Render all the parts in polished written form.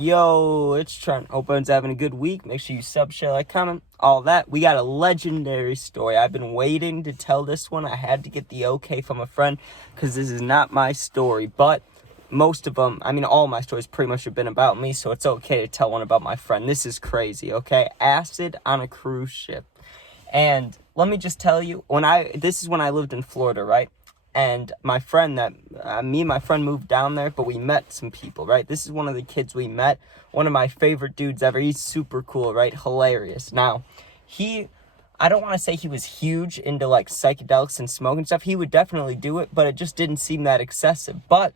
Yo, it's Trent. Hope everyone's having a good week. Make sure you sub, share, like, comment, all that. We got a legendary story. I've been waiting to tell this one. I had to get the okay from a friend because this is not my story. But most of them, all my stories pretty much have been about me, so it's okay to tell one about my friend. This is crazy, okay? Acid on a cruise ship. And let me just tell you, this is when I lived in Florida, right? And my friend me and my friend moved down there, but we met some people, right? This is one of the kids we met. One of my favorite dudes ever. He's super cool, right? Hilarious. Now, I don't want to say he was huge into like psychedelics and smoking stuff. He would definitely do it, but it just didn't seem that excessive. But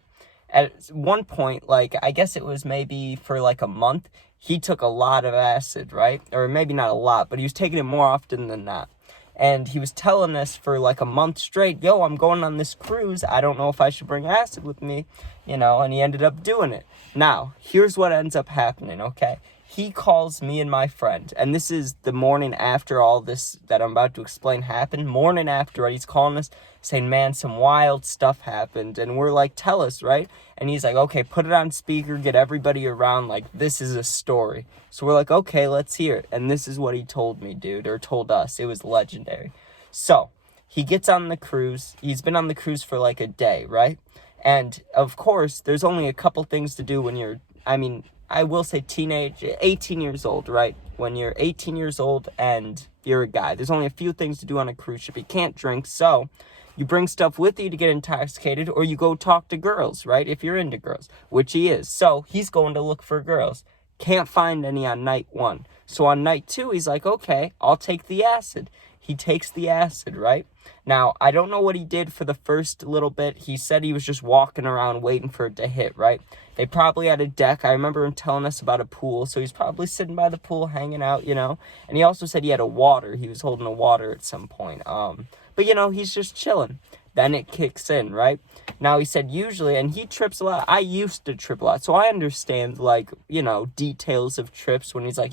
at one point, like, I guess it was maybe for like a month, he took a lot of acid, right? Or maybe not a lot, but he was taking it more often than not. And he was telling us for like a month straight, yo, I'm going on this cruise. I don't know if I should bring acid with me, and he ended up doing it. Now, here's what ends up happening, okay? He calls me and my friend, and this is the morning after all this that I'm about to explain happened. Morning after, right? He's calling us saying, man, some wild stuff happened. And we're like, tell us, right? And he's like, okay, put it on speaker, get everybody around, like, this is a story. So we're like, okay, let's hear it. And this is what he told me, dude, or told us. It was legendary. So he gets on the cruise. He's been on the cruise for like a day, right? And of course, there's only a couple things to do when you're, I will say 18 years old, right? When you're 18 years old and you're a guy, there's only a few things to do on a cruise ship. You can't drink, so you bring stuff with you to get intoxicated, or you go talk to girls, right? If you're into girls, which he is. So he's going to look for girls. Can't find any on night one. So on night two, he's like, okay, I'll take the acid. He takes the acid, right? Now, I don't know what he did for the first little bit. He said he was just walking around waiting for it to hit, right? They probably had a deck. I remember him telling us about a pool. So he's probably sitting by the pool hanging out, And he also said he had a water. He was holding a water at some point. But, he's just chilling. Then it kicks in, right? Now, he said usually, and he trips a lot. I used to trip a lot. So I understand, details of trips when he's like,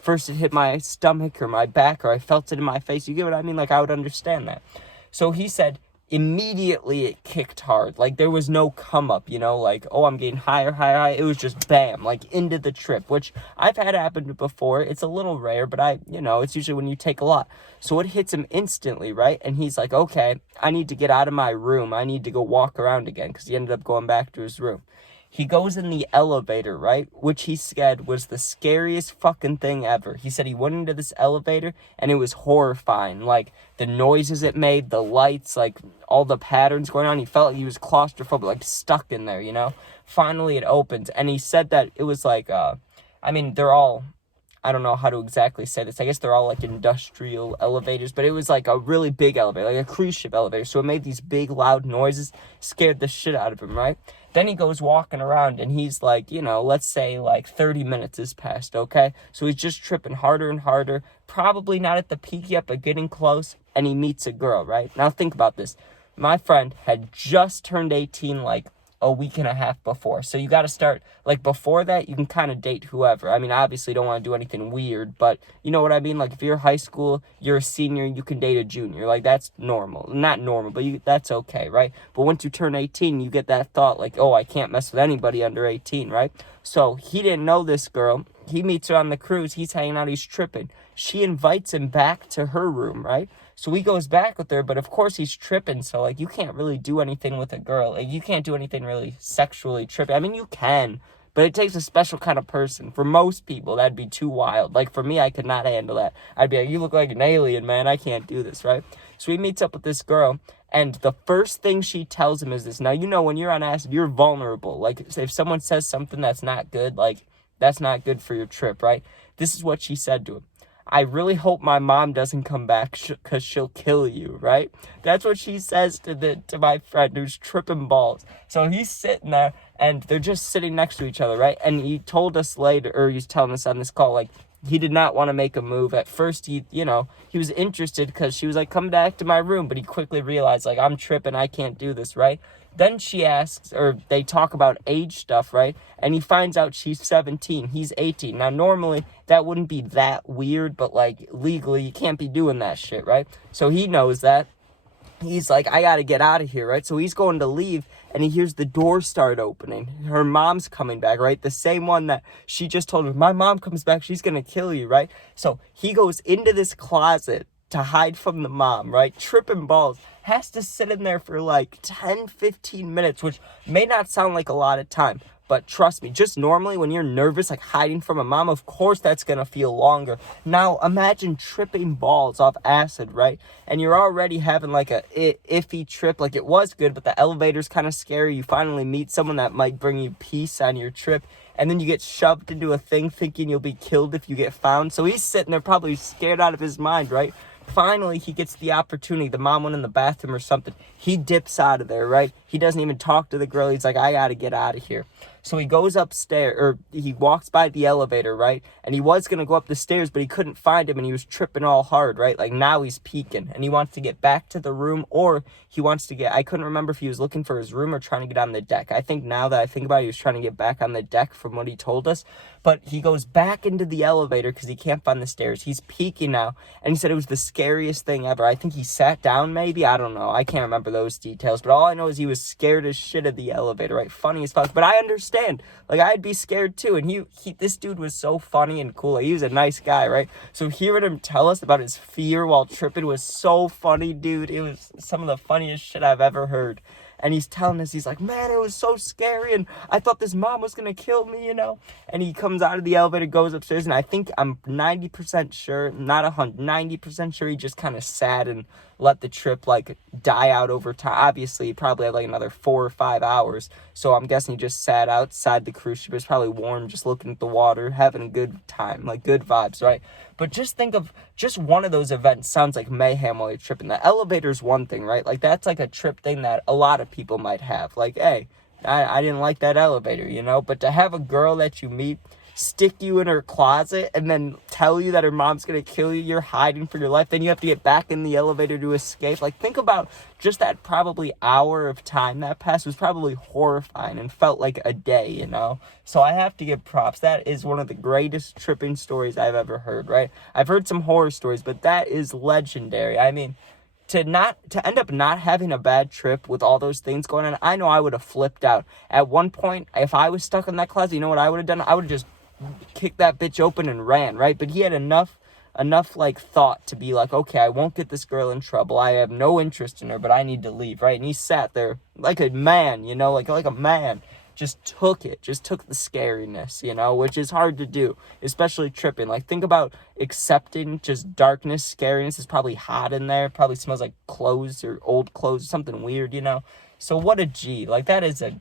first it hit my stomach or my back or I felt it in my face. You get what I mean? Like, I would understand that. So he said immediately it kicked hard. Like, there was no come up, oh, I'm getting higher. It was just bam, like into the trip, which I've had happen before. It's a little rare, but it's usually when you take a lot. So it hits him instantly, right? And he's like, okay, I need to get out of my room. I need to go walk around again, because he ended up going back to his room. He goes in the elevator, right? Which he said was the scariest fucking thing ever. He said he went into this elevator and it was horrifying. Like, the noises it made, the lights, like, all the patterns going on. He felt like he was claustrophobic, like, stuck in there, Finally, it opens. And he said that it was like, they're all, I don't know how to exactly say this. I guess they're all like industrial elevators, but it was like a really big elevator, like a cruise ship elevator. So it made these big, loud noises, scared the shit out of him, right? Then he goes walking around and he's like, let's say like 30 minutes has passed, okay? So he's just tripping harder and harder, probably not at the peak yet, but getting close, and he meets a girl, right? Now think about this. My friend had just turned 18 like a week and a half before. So you got to start, like, before that, you can kind of date whoever. Obviously don't want to do anything weird, but you know what I mean? Like, if you're high school, you're a senior, you can date a junior. Like, that's normal. Not normal, but that's okay, right? But once you turn 18, you get that thought, like, oh, I can't mess with anybody under 18, right? So he didn't know this girl. He meets her on the cruise. He's hanging out. He's tripping. She invites him back to her room, right? So he goes back with her, but of course he's tripping, so, like, you can't really do anything with a girl. Like, you can't do anything really sexually tripping. You can, but it takes a special kind of person. For most people, that'd be too wild. Like, for me, I could not handle that. I'd be like, you look like an alien, man. I can't do this, right? So he meets up with this girl, and the first thing she tells him is this. Now, when you're on acid, you're vulnerable. Like, if someone says something that's not good, like, that's not good for your trip, right? This is what she said to him. I really hope my mom doesn't come back because she'll kill you, right? That's what she says to my friend who's tripping balls. So he's sitting there, and they're just sitting next to each other, right? And he told us later, or he's telling us on this call, like, he did not want to make a move. At first, he was interested because she was like, come back to my room. But he quickly realized, like, I'm tripping. I can't do this, right? Then she asks, or they talk about age stuff, right? And he finds out she's 17. He's 18. Now, normally, that wouldn't be that weird, but, like, legally, you can't be doing that shit, right? So he knows that. He's like, I gotta get out of here, right? So he's going to leave, and he hears the door start opening. Her mom's coming back, right? The same one that she just told him, my mom comes back, she's gonna kill you, right? So he goes into this closet to hide from the mom, right? Tripping balls. Has to sit in there for like 10, 15 minutes, which may not sound like a lot of time. But trust me, just normally when you're nervous, like hiding from a mom, of course that's going to feel longer. Now, imagine tripping balls off acid, right? And you're already having like a iffy trip. Like it was good, but the elevator's kind of scary. You finally meet someone that might bring you peace on your trip. And then you get shoved into a thing thinking you'll be killed if you get found. So he's sitting there probably scared out of his mind, right? Finally, he gets the opportunity. The mom went in the bathroom or something. He dips out of there, right? He doesn't even talk to the girl. He's like, I got to get out of here. So he goes upstairs, or he walks by the elevator, right? And he was going to go up the stairs, but he couldn't find him, and he was tripping all hard, right? Like, now he's peeking, and he wants to get back to the room, or he wants to get, I couldn't remember if he was looking for his room or trying to get on the deck. I think now that I think about it, he was trying to get back on the deck from what he told us. But he goes back into the elevator because he can't find the stairs. He's peeking now, and he said it was the scariest thing ever. I think he sat down, maybe? I don't know. I can't remember those details, but all I know is he was scared as shit of the elevator, right? Funny as fuck, but I understand. Like, I'd be scared too, and this dude was so funny and cool. He was a nice guy, right? So hearing him tell us about his fear while tripping was so funny, dude. It was some of the funniest shit I've ever heard. And he's telling us, he's like, man, it was so scary, and I thought this mom was gonna kill me, you know? And he comes out of the elevator, goes upstairs, and I think I'm 90% sure, not 90% sure he just kind of sat and let the trip, like, die out over time. Obviously, he probably had, like, another 4 or 5 hours, so I'm guessing he just sat outside the cruise ship. It was probably warm, just looking at the water, having a good time, like, good vibes, right? But just think of, just one of those events sounds like mayhem while you're tripping. The elevator's one thing, right? Like, that's like a trip thing that a lot of people might have. Like, hey, I didn't like that elevator, you know? But to have a girl that you meet stick you in her closet and then tell you that her mom's gonna kill you, you're hiding for your life, then you have to get back in the elevator to escape. Like, think about just that probably hour of time that passed was probably horrifying and felt like a day, you know? So I have to give props. That is one of the greatest tripping stories I've ever heard, right? I've heard some horror stories, but that is legendary. I mean, to end up not having a bad trip with all those things going on, I know I would have flipped out. At one point, if I was stuck in that closet, you know what I would have done? I would have just kicked that bitch open and ran, right? But he had enough like thought to be like, okay, I won't get this girl in trouble. I have no interest in her, but I need to leave, right? And he sat there like a man, you know, like a man. Just took the scariness, you know, which is hard to do, especially tripping. Like, think about accepting just darkness, scariness. Is probably hot in there, probably smells like clothes or old clothes, something weird, you know? So what a G. Like, that is a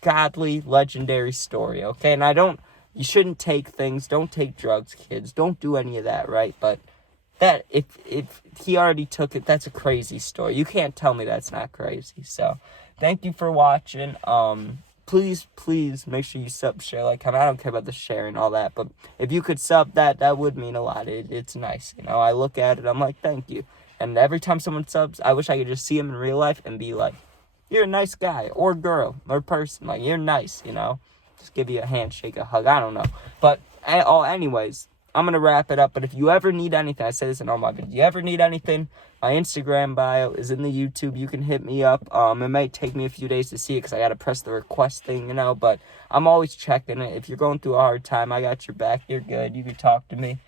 godly, legendary story, okay? And you shouldn't take things, don't take drugs, kids, don't do any of that, right? But that, if he already took it, that's a crazy story. You can't tell me that's not crazy. So, thank you for watching. Please make sure you sub, share, like, comment. I don't care about the sharing, all that, but if you could sub, that would mean a lot. It's nice, you know. I look at it, I'm like, thank you. And every time someone subs, I wish I could just see them in real life and be like, you're a nice guy, or girl, or person. Like, you're nice, you know. Just give you a handshake, a hug, I don't know. But, anyways, I'm going to wrap it up. But if you ever need anything, I say this in all my videos, if you ever need anything, my Instagram bio is in the YouTube. You can hit me up. It might take me a few days to see it because I got to press the request thing, you know. But I'm always checking it. If you're going through a hard time, I got your back. You're good. You can talk to me.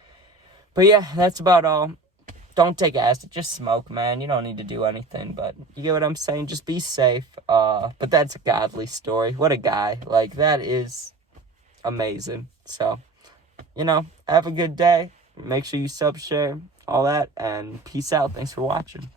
But yeah, that's about all. Don't take acid. Just smoke, man. You don't need to do anything. But you get what I'm saying? Just be safe. But that's a godly story. What a guy. Like, that is amazing. So, you know, have a good day. Make sure you sub, share, all that. And peace out. Thanks for watching.